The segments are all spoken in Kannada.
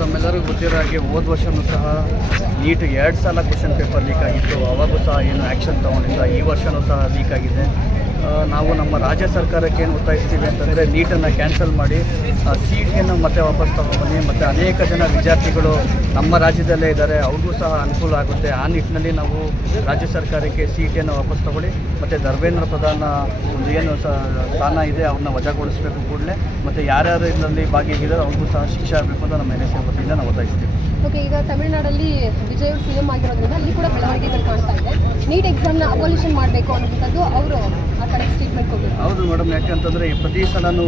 ತಮ್ಮೆಲ್ಲರಿಗೂ ಗೊತ್ತಿರೋ ಹಾಗೆ ಹೋದ ವರ್ಷವೂ ಸಹ ನೀಟ್ 2 ಸಲ ಕ್ವಶನ್ ಪೇಪರ್ ಲೀಕ್ ಆಗಿತ್ತು. ಅವಾಗೂ ಸಹ ಏನು ಆ್ಯಕ್ಷನ್ ತೊಗೊಂಡಿಲ್ಲ. ಈ ವರ್ಷವೂ ಸಹ ಲೀಕ್ ಆಗಿದೆ. ನಾವು ನಮ್ಮ ರಾಜ್ಯ ಸರ್ಕಾರಕ್ಕೆ ಏನು ಒತ್ತಾಯಿಸ್ತೀವಿ ಅಂತಂದರೆ ನೀಟನ್ನು ಕ್ಯಾನ್ಸಲ್ ಮಾಡಿ CET ಮತ್ತೆ ವಾಪಸ್ ತಗೊಂಡ್ಬನ್ನಿ. ಮತ್ತು ಅನೇಕ ಜನ ವಿದ್ಯಾರ್ಥಿಗಳು ನಮ್ಮ ರಾಜ್ಯದಲ್ಲೇ ಇದ್ದಾರೆ, ಅವ್ರಿಗೂ ಸಹ ಅನುಕೂಲ ಆಗುತ್ತೆ. ಆ ನಿಟ್ಟಿನಲ್ಲಿ ನಾವು ರಾಜ್ಯ ಸರ್ಕಾರಕ್ಕೆ CET ವಾಪಸ್ ತಗೊಳ್ಳಿ ಮತ್ತು ಧರ್ಮೇಂದ್ರ ಪ್ರಧಾನ ಒಂದು ಏನು ಸ್ಥಾನ ಇದೆ ಅವ್ರನ್ನ ವಜಾಗೊಳಿಸಬೇಕು ಕೂಡಲೇ. ಮತ್ತು ಯಾರ್ಯಾರು ಇದರಲ್ಲಿ ಭಾಗಿಯಾಗಿದ್ದಾರೆ ಅವ್ರಿಗೂ ಸಹ ಶಿಕ್ಷೆ ಆಗಬೇಕು ಅಂತ ನಮ್ಮ NSA ವತಿಯಿಂದ ನಾವು ಒತ್ತಾಯಿಸ್ತೀವಿ. ಓಕೆ, ಈಗ ತಮಿಳುನಾಡಲ್ಲಿ ವಿಜಯ್ ಅವರು CM ಆಗಿರೋದ್ರಿಂದ ಅಲ್ಲಿ ಕೂಡ ಬೆಳವಣಿಗೆಗಳು ಕಾಣ್ತಾ ಇದೆ. ನೀಟ್ ಎಕ್ಸಾಮ್ನ ಅಬೋಲಿಷನ್ ಮಾಡಬೇಕು ಅನ್ನೋಂಥದ್ದು ಅವರು ಆ ಕಡೆ ಸ್ಟೇಟ್ಮೆಂಟ್ ಕೊಟ್ಟಿದ್ದಾರೆ. ಹೌದು ಮೇಡಮ್, ಯಾಕೆಂತಂದರೆ ಪ್ರತಿ ಸಲನೂ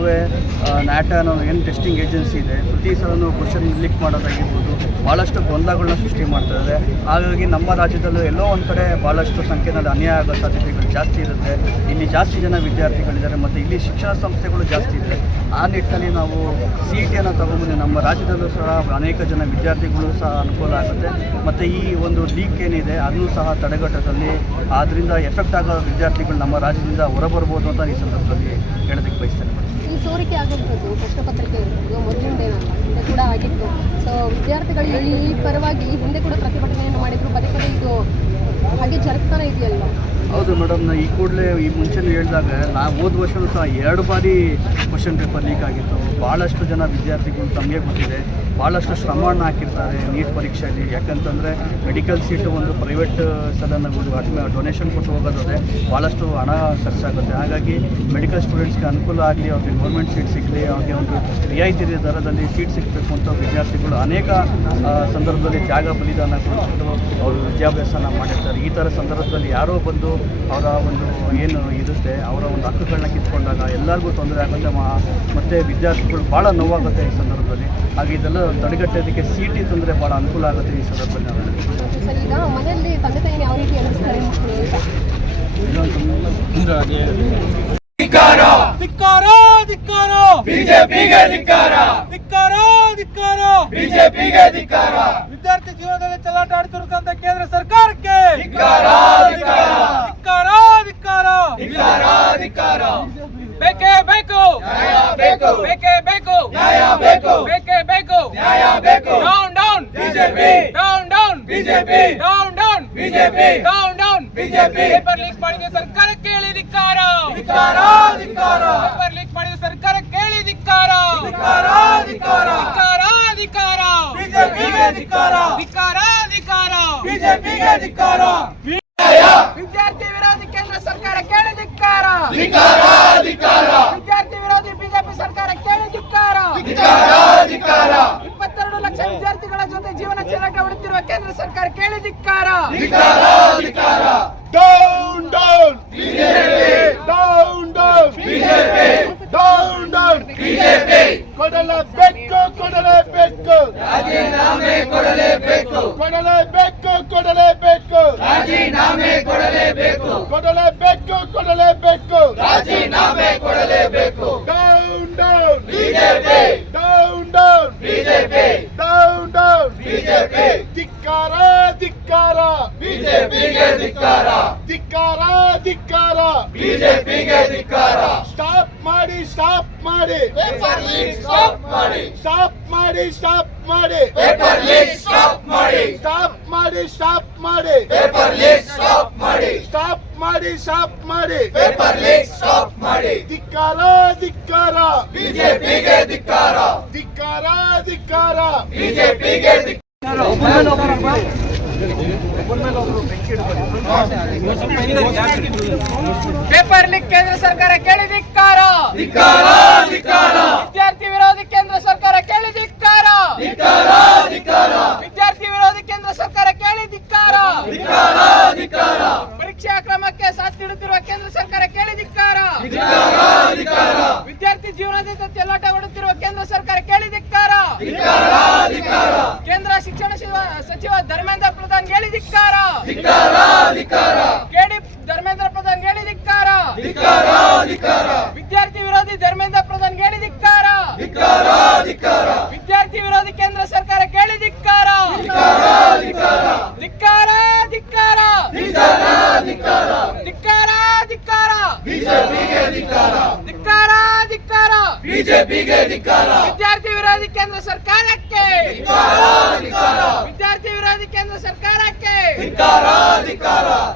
NATA ಅನ್ನೋ ಏನು ಟೆಸ್ಟಿಂಗ್ ಏಜೆನ್ಸಿ ಇದೆ, ಪ್ರತಿ ಸಲನೂ ಕ್ವಶನ್ ಲೀಕ್ ಮಾಡೋದಾಗಿರ್ಬೋದು, ಭಾಳಷ್ಟು ಗೊಂದಲಗಳನ್ನ ಸೃಷ್ಟಿ ಮಾಡ್ತಾಯಿದೆ. ಹಾಗಾಗಿ ನಮ್ಮ ರಾಜ್ಯದಲ್ಲೂ ಎಲ್ಲೋ ಒಂದು ಕಡೆ ಭಾಳಷ್ಟು ಸಂಖ್ಯೆಯಲ್ಲಿ ಅನ್ಯಾಯ ಆಗೋ ಸಾಧ್ಯತೆಗಳು ಜಾಸ್ತಿ ಇರುತ್ತೆ. ಇಲ್ಲಿ ಜಾಸ್ತಿ ಜನ ವಿದ್ಯಾರ್ಥಿಗಳಿದ್ದಾರೆ ಮತ್ತು ಇಲ್ಲಿ ಶಿಕ್ಷಣ ಸಂಸ್ಥೆಗಳು ಜಾಸ್ತಿ ಇದೆ. ಆ ನಿಟ್ಟಿನಲ್ಲಿ ನಾವು CET ತಗೊಂಡ್ಬಂದು ನಮ್ಮ ರಾಜ್ಯದಲ್ಲೂ ಸಹ ಅನೇಕ ಜನ ವಿದ್ಯಾರ್ಥಿಗಳು ಸಹ ಅನುಕೂಲ ಆಗುತ್ತೆ. ಮತ್ತು ಈ ಒಂದು ಲೀಕ್ ಏನಿದೆ ಅದನ್ನು ಸಹ ತಡೆಗಟ್ಟದಲ್ಲಿ ಅದರಿಂದ ಎಫೆಕ್ಟ್ ಆಗೋ ವಿದ್ಯಾರ್ಥಿಗಳು ನಮ್ಮ ರಾಜ್ಯದಿಂದ ಹೊರಬರ್ಬೋದು ಅಂತ ಈ ಸಂದರ್ಭದಲ್ಲಿ ಹೇಳೋದಕ್ಕೆ ಬಯಸ್ತೇನೆ. ಈ ಸೋರಿಕೆ ಆಗುವಂಥದ್ದು ಪ್ರಶ್ನೆ ಪತ್ರಿಕೆ ಮೊದಲಿಂದೇನಲ್ಲ, ಹಿಂದೆ ಕೂಡ ಆಗಿತ್ತು. ಸೊ ವಿದ್ಯಾರ್ಥಿಗಳು ಈ ಪರವಾಗಿ ಹಿಂದೆ ಕೂಡ ಪ್ರತಿಭಟನೆಯನ್ನು ಮಾಡಿದ್ರು. ಪದೇ ಪದೇ ಇದು ಹಾಗೆ ಜರುಗ್ತಾನೆ ಇದೆಯಲ್ಲ? ಹೌದು ಮೇಡಮ್, ಈ ಕೂಡಲೇ ಈ ಮುಂಚೆನೇ ಹೇಳಿದಾಗ ಹೋದ ವರ್ಷವೂ ಸಹ 2 ಬಾರಿ ಕ್ವಶನ್ ಪೇಪರ್ ಲೀಕ್ ಆಗಿತ್ತು. ಭಾಳಷ್ಟು ಜನ ವಿದ್ಯಾರ್ಥಿಗಳು ತಮಗೆ ಗೊತ್ತಿದೆ ಭಾಳಷ್ಟು ಶ್ರಮವನ್ನು ಹಾಕಿರ್ತಾರೆ ನೀಟ್ ಪರೀಕ್ಷೆಯಲ್ಲಿ. ಯಾಕಂತಂದರೆ ಮೆಡಿಕಲ್ ಸೀಟು ಒಂದು ಪ್ರೈವೇಟ್ ಸದನ ಡೊನೇಷನ್ ಕೊಟ್ಟು ಹೋಗೋದಾದರೆ ಭಾಳಷ್ಟು ಹಣ ಖರ್ಚಾಗುತ್ತೆ. ಹಾಗಾಗಿ ಮೆಡಿಕಲ್ ಸ್ಟೂಡೆಂಟ್ಸ್ಗೆ ಅನುಕೂಲ ಆಗಲಿ, ಅವ್ರಿಗೆ ಗೌರ್ಮೆಂಟ್ ಸೀಟ್ ಸಿಗಲಿ, ಅವ್ರಿಗೆ ಒಂದು ರಿಯಾಯಿತಿ ದರದಲ್ಲಿ ಸೀಟ್ ಸಿಗಬೇಕು ಅಂತ ವಿದ್ಯಾರ್ಥಿಗಳು ಅನೇಕ ಸಂದರ್ಭದಲ್ಲಿ ತ್ಯಾಗ ಬಲಿದಾನ ಕೊಟ್ಟು ಅವರು ವಿದ್ಯಾಭ್ಯಾಸನ ಮಾಡಿರ್ತಾರೆ. ಈ ಥರ ಸಂದರ್ಭದಲ್ಲಿ ಯಾರೋ ಬಂದು ಅವರ ಒಂದು ಏನು ಇರುತ್ತೆ ಅವರ ಒಂದು ಹಕ್ಕುಗಳನ್ನ ಕಿತ್ಕೊಂಡಾಗ ಎಲ್ಲರಿಗೂ ತೊಂದರೆ ಆಗುತ್ತೆ. ಮತ್ತು ವಿದ್ಯಾರ್ಥಿಗಳು ಭಾಳ ನೋವಾಗುತ್ತೆ ಈ ಸಂದರ್ಭದಲ್ಲಿ. ಹಾಗೆ ಇದೆಲ್ಲ ತಡೆಗಟ್ಟೋದಕ್ಕೆ CET ತಂದರೆ ಭಾಳ ಅನುಕೂಲ ಆಗುತ್ತೆ ಈ ಸಂದರ್ಭದಲ್ಲಿ. ಸರ್, ಈಗ ಮನೆಯಲ್ಲಿ ತಂದೆ ತಾಯಿನ ಯಾವ ರೀತಿ ಅನ್ನಿಸ್ತಾರೆ? ಧಿಕ್ಕಾರ ಧಿಕ್ಕಾರ ಧಿಕ್ಕಾರ ಬಿಜೆಪಿಗೆ ಧಿಕ್ಕಾರ ಧಿಕ್ಕಾರ ಧಿಕ್ಕಾರ ಬಿಜೆಪಿಗೆ ಧಿಕ್ಕಾರ. ವಿದ್ಯಾರ್ಥಿ ಜೀವನದಲ್ಲಿ ಚೆಲ್ಲಾಟ ಆಡುತ್ತಿರುವಂತ ಕೇಂದ್ರ ಸರ್ಕಾರಕ್ಕೆ ಧಿಕ್ಕಾರ ಧಿಕ್ಕಾರ ಧಿಕ್ಕಾರ ಧಿಕ್ಕಾರ ಧಿಕ್ಕಾರ. ಬೇಕೇ ಬೇಕು ನ್ಯಾಯ ಬೇಕು, ಬೇಕೇ ಬೇಕು ನ್ಯಾಯ ಬೇಕು, ಬೇಕೇ ಬೇಕು ನ್ಯಾಯ ಬೇಕು. Down down BJP, down down BJP, down down BJP, down down BJP. Paper leak ಮಾಡಿದ ಸರ್ಕಾರಕ್ಕೆ ಹೇಳಿ ಧಿಕ್ಕಾರ ಧಿಕ್ಕಾರ ಧಿಕ್ಕಾರ. ಪೇಪರ್ ಲೀಕ್ ಮಾಡಿದ ಸರ್ಕಾರಕ್ಕೆ ಹೇಳಿ ಧಿಕ್ಕಾರ ಧಿಕ್ಕಾರ ಧಿಕ್ಕಾರ ಧಿಕ್ಕಾರ ಧಿಕ್ಕಾರ. ಬಿಜೆಪಿಗೆ ಧಿಕ್ಕಾರ ಧಿಕ್ಕಾರ ಧಿಕ್ಕಾರ ಬಿಜೆಪಿಗೆ ಧಿಕ್ಕಾರ. ವಿದ್ಯಾರ್ಥಿ ವಿರೋಧಿ ಕೇಂದ್ರ ಸರ್ಕಾರ ಕೇಳಿ ಧಿಕ್ಕಾರ ಧಿಕ್ಕಾರ ಧಿಕ್ಕಾರ. ವಿದ್ಯಾರ್ಥಿ ವಿರೋಧಿ ಬಿಜೆಪಿ ಸರ್ಕಾರ ಕೇಳಿ ಧಿಕ್ಕಾರ ಧಿಕ್ಕಾರ ಧಿಕ್ಕಾರ. 22 ಲಕ್ಷ ವಿದ್ಯಾರ್ಥಿಗಳ ಜೊತೆ ಜೀವನ ಚೆಲ್ಲಾಟ ಹೊಡೆಯುತ್ತಿರುವ ಕೇಂದ್ರ ಸರ್ಕಾರ ಕೇಳಿ ಧಿಕ್ಕಾರ ಧಿಕ್ಕಾರ ಧಿಕ್ಕಾರ. Down down BJP, down down BJP, down down BJP. ಕೊಡಲೇಬೇಕು ಕೊಡಲೇಬೇಕು ರಾಜೀನಾಮೆ, ಕೊಡಲೇಬೇಕು ಕೊಡಲೇಬೇಕು ಕೊಡಲೇಬೇಕು ರಾಜೀನಾಮೆ, ಕೊಡಲೇಬೇಕು ಕೊಡಲೇಬೇಕು ಕೊಡಲೇಬೇಕು ರಾಜೀನಾಮೆ, ಕೊಡಲೇಬೇಕು. Down down BJP, down down BJP, down down BJP. ಧಿಕ್ಕಾರ ಧಿಕ್ಕಾರ ಬಿಜೆಪಿಗೆ ಧಿಕ್ಕಾರ ಧಿಕ್ಕಾರ ಧಿಕ್ಕಾರ ಬಿಜೆಪಿಗೆ ಧಿಕ್ಕಾರ. ಸ್ಟಾಪ್ ಮಾಡಿ ಸ್ಟಾಪ್ ಮಾಡಿ ಪೇಪರ್ ಲೀಕ್, ಸ್ಟಾಪ್ ಮಾಡಿ ಸ್ಟಾಪ್ ಮಾಡಿ ಸ್ಟಾಪ್ ಮಾಡಿ ಪೇಪರ್ ಲೀಕ್, ಸ್ಟಾಪ್ ಮಾಡಿ ಸ್ಟಾಪ್ ಮಾಡಿ ಸ್ಟಾಪ್ ಮಾಡಿ ಪೇಪರ್ ಲೀಕ್, ಸ್ಟಾಪ್ ಮಾಡಿ ಸ್ಟಾಪ್ ಮಾಡಿ ಸ್ಟಾಪ್ ಮಾಡಿ ಪೇಪರ್ ಲೀಕ್, ಸ್ಟಾಪ್ ಮಾಡಿ. ಧಿಕ್ಕಾರ ಧಿಕ್ಕಾರ ಬಿಜೆಪಿಗೆ ಧಿಕ್ಕಾರ ಧಿಕ್ಕಾರ ಧಿಕ್ಕಾರ ಬಿಜೆಪಿಗೆ ಧಿಕ್ಕಾರ. ಪೇಪರ್ ಲೀಕ್ ಕೇಂದ್ರ ಸರ್ಕಾರ ಕೇಳಿ ಧಿಕ್ಕಾರ ಧಿಕ್ಕಾರ ಧಿಕ್ಕಾರ. ವಿದ್ಯಾರ್ಥಿ ವಿರೋಧಿ ಕೇಂದ್ರ ಸರ್ಕಾರ ಕೇಳಿ ಧಿಕ್ಕಾರ ಧಿಕ್ಕಾರ ಧಿಕ್ಕಾರ. ವಿದ್ಯಾರ್ಥಿ ವಿರೋಧಿ ಕೇಂದ್ರ ಸರ್ಕಾರ ಕೇಳಿ ಧಿಕ್ಕಾರ ಧಿಕ್ಕಾರ ಧಿಕ್ಕಾರ. ಪರೀಕ್ಷಾ ಕ್ರಮಕ್ಕೆ ಸಾಥ್ ನೀಡುತ್ತಿರುವ ಕೇಂದ್ರ ಸರ್ಕಾರ ಕೇಳಿ ಧಿಕ್ಕಾರ ಧಿಕ್ಕಾರ ಧಿಕ್ಕಾರ. ವಿದ್ಯಾರ್ಥಿ ಜೀವನದಿಂದ ಚೆಲ್ಲಾಟ ಹೊಡೆಯುತ್ತಿರುವ ಕೇಂದ್ರ ಸರ್ಕಾರ ಕೇಳಿ ಧಿಕ್ಕಾರ ಧಿಕ್ಕಾರ ಧಿಕ್ಕಾರ. ಕೇಂದ್ರ ಶಿಕ್ಷಣ ಸಚಿವ ಧರ್ಮೇಂದ್ರ ಪ್ರಧಾನ್ ಹೇಳಿ ಧಿಕ್ಕಾರ ಧಿಕ್ಕಾರ ಧಿಕ್ಕಾರ. ಕೆಡಿ ಧರ್ಮೇಂದ್ರ ಪ್ರಧಾನ್ ಹೇಳಿ ಧಿಕ್ಕಾರ ಧಿಕ್ಕಾರ ಧಿಕ್ಕಾರ. ವಿದ್ಯಾರ್ಥಿ ವಿರೋಧಿ ಧರ್ಮೇಂದ್ರ ಪ್ರಧಾನ್ ಹೇಳಿ ಧಿಕ್ಕಾರ ಧಿಕ್ಕಾರ ಧಿಕ್ಕಾರ. ವಿದ್ಯಾರ್ಥಿ ವಿರೋಧಿ ಕೇಂದ್ರ ಸರ್ಕಾರ ಕೇಳಿ ಧಿಕ್ಕಾರ ಧಿಕ್ಕಾರ ಧಿಕ್ಕಾರ. ಧಿಕ್ಕಾರ ಧಿಕ್ಕಾರ ಧಿಕ್ಕಾರ ಧಿಕ್ಕಾರ. ಧಿಕ್ಕಾರ ಧಿಕ್ಕಾರ ಬಿಜೆಪಿಗೆ ಧಿಕ್ಕಾರ ಧಿಕ್ಕಾರ ಧಿಕ್ಕಾರ ಬಿಜೆಪಿಗೆ ಧಿಕ್ಕಾರ. ವಿದ್ಯಾರ್ಥಿ ವಿರೋಧಿ ಕೇಂದ್ರ ಸರ್ಕಾರಕ್ಕೆ, ವಿದ್ಯಾರ್ಥಿ ವಿರೋಧಿ ಕೇಂದ್ರ ಸರ್ಕಾರಕ್ಕೆ,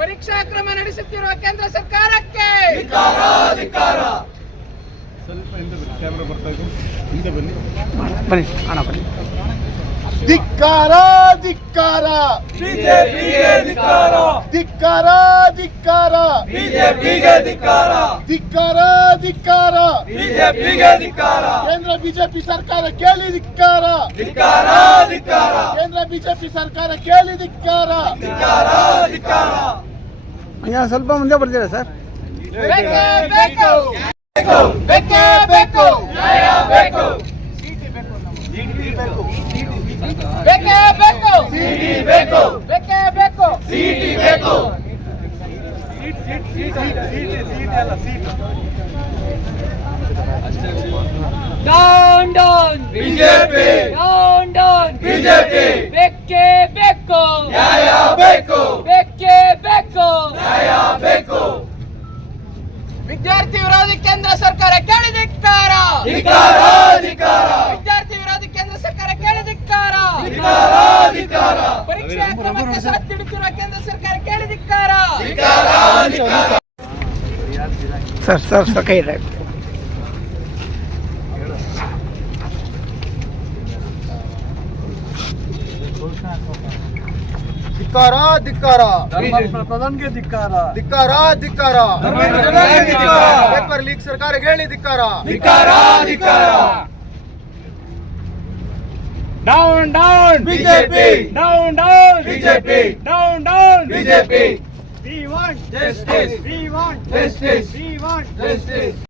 ಪರೀಕ್ಷಾ ಕ್ರಮ ನಡೆಸುತ್ತಿರುವ ಕೇಂದ್ರ ಸರ್ಕಾರಕ್ಕೆ. ಬನ್ನಿ ಅಣ್ಣ ಬನ್ನಿ. ಧಿಕ್ಕಾರ ಧಿಕ್ಕಾರ ಬಿಜೆಪಿಗೆ ಧಿಕ್ಕಾರ, ಧಿಕ್ಕಾರ ಧಿಕ್ಕಾರ ಬಿಜೆಪಿಗೆ ಧಿಕ್ಕಾರ, ಧಿಕ್ಕಾರ ಧಿಕ್ಕಾರ ಬಿಜೆಪಿಗೆ ಧಿಕ್ಕಾರ, ಕೇಂದ್ರ ಬಿಜೆಪಿ ಸರ್ಕಾರ ಕೇಳಿ ಧಿಕ್ಕಾರ, ಧಿಕ್ಕಾರ, ಧಿಕ್ಕಾರ, ಕೇಂದ್ರ ಬಿಜೆಪಿ ಸರ್ಕಾರ ಕೇಳಿ ಧಿಕ್ಕಾರ. ಧಿಕ್ಕಾರ, ಧಿಕ್ಕಾರ. ಹಂಗೆ ಸ್ವಲ್ಪ ಮುಂದೆ ಬರ್ತೀರಾ ಸರ್? ಬೇಕೇ ಬೇಕು, ಬೇಕೇ ಬೇಕು, ನ್ಯಾಯ ಬೇಕು, ಬೇಕೇ ಬೇಕು, ಸಿಟಿ ಬೇಕು, ಬೇಕೇ ಬೇಕು, ಸಿಟಿ ಬೇಕು. Down, down, BJP, down, down, BJP, ಬೇಕೇ ಬೇಕು, ನ್ಯಾಯ ಬೇಕು, ಬೇಕೇ ಬೇಕು, ನ್ಯಾಯ ಬೇಕು. ವಿದ್ಯಾರ್ಥಿ ವಿರೋಧಿ ಕೇಂದ್ರ ಸರ್ಕಾರ ಕೇಳಿ ಧಿಕ್ಕಾರ, ಧಿಕ್ಕಾರ, ಧಿಕ್ಕಾರ, ವಿದ್ಯಾರ್ಥಿ ವಿರೋಧಿ ಕೇಂದ್ರ ಸರ್ಕಾರ ಕೇಳಿ ಧಿಕ್ಕಾರ, ಧಿಕ್ಕಾರ, ಧಿಕ್ಕಾರ, ಪರೀಕ್ಷಾ ಕ್ರಮಕ್ಕೆ ಸಾಥ್ ನೀಡುತ್ತಿರುವ ಕೇಂದ್ರ ಸರ್ಕಾರ ಕೇಳಿ ಧಿಕ್ಕಾರ, ಧಿಕ್ಕಾರ, ಧಿಕ್ಕಾರ. ಸರ್ ಸರ್ ಸರ್ ಕೈ ಇಡ. ಧಿಕ್ಕಾರ ಧಿಕ್ಕಾರ ಪ್ರಧಾನ್ಗೆ ಧಿಕ್ಕಾರ. ಧಿಕ್ಕಾರ ಧಿಕ್ಕಾರ ಧರ್ಮೇಂದ್ರಗೆ ಧಿಕ್ಕಾರ. ಪೇಪರ್ ಲೀಕ್ ಸರ್ಕಾರ ಹೇಳಿ ಧಿಕ್ಕಾರ. ಧಿಕ್ಕಾರ, ಧಿಕ್ಕಾರ. down, down, BJP, down, down, BJP, down, down, BJP. We want Justice. We want Justice. We want Justice.